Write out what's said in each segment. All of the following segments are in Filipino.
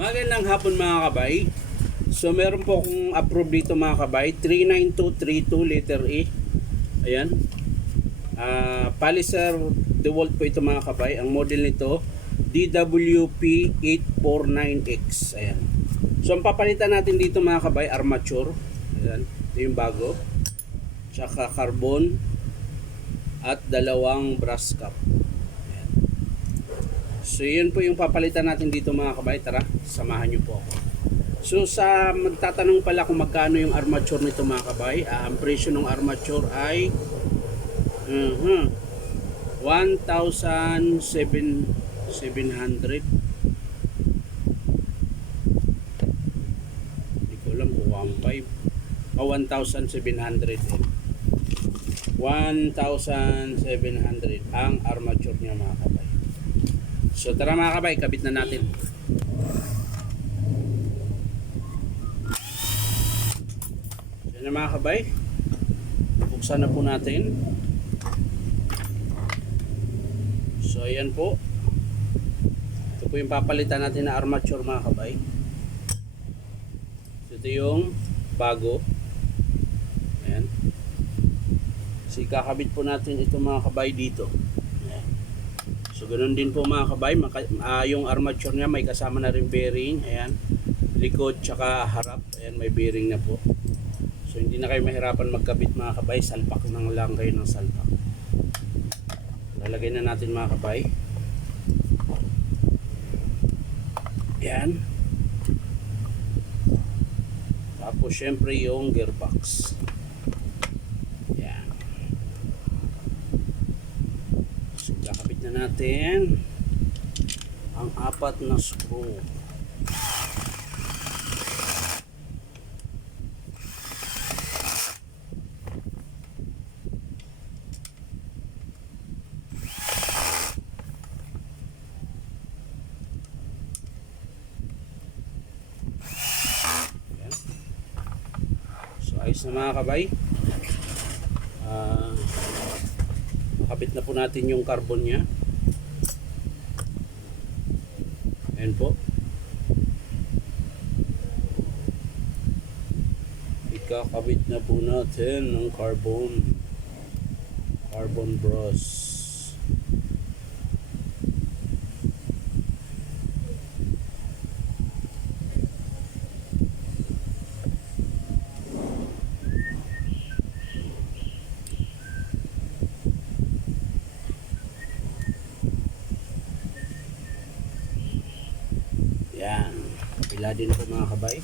Magandang hapon mga kabay. So meron po akong approve dito mga kabay, 39232 letter E. Ayan. Palliser DeWalt po ito mga kabay. Ang model nito DWP849X. Ayan. So ang papalitan natin dito mga kabay, armature. Ayan. Ito yung bago. Tsaka carbon at dalawang brass cap. So yun po yung papalitan natin dito mga kabay. Tara, samahan nyo po ako. So sa magtatanong pala kung magkano yung armature nito mga kabay, ang presyo ng armature ay 1,700. Hindi ko alam kung 1,500 o 1,700 1,700 ang armature niya mga kabay. So tara mga kabay, kabit na natin. Yan na mga kabay. Buksan na po natin. So ayan po. Ito po yung papalitan natin na armature mga kabay. So, ito yung bago. Ayan. So ikakabit po natin ito mga kabay dito. So ganoon din po mga kabay, yung armature niya may kasama na rin bearing, ayan, likod tsaka harap, ayan, may bearing na po. So hindi na kayo mahirapan magkabit mga kabay, salpak lang kayo ng salpak. Lalagay na natin mga kabay. Ayan. Tapos syempre yung gearbox. Kakabit na natin ang 4 na screw. Ayan. So ayos na mga kabay. Nakabit na po natin yung carbon nya. Ayan po. Ikakabit na po natin ng carbon brush. Yan, kapila din po mga kabay.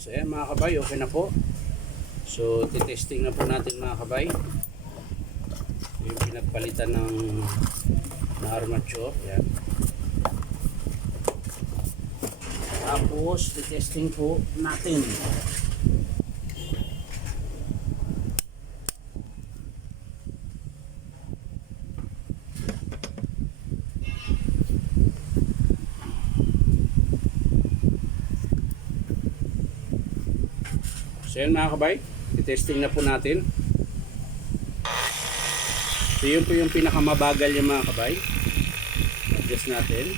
So yan mga kabay, okay na po. So titesting na po natin mga kabay yung pinagpalitan ng armature. Yan. Tapos testing po natin. So yan mga kabay, testing na po natin. So yun po yung pinakamabagal yung mga kabay. Adjust natin.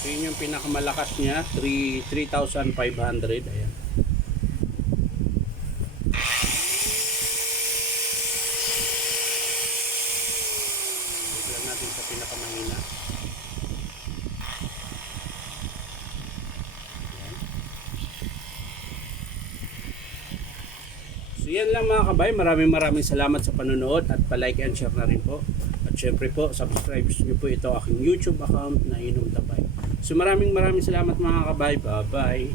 So yun yung pinakamalakas niya, 3,500. Ayan. Tignan natin sa pinakamahina. So yan lang mga kabay, maraming salamat sa panonood at pa-like and share na rin po. At syempre po, subscribe nyo po ito aking YouTube account na Inom Tabay. So maraming salamat mga kabay. Bye bye.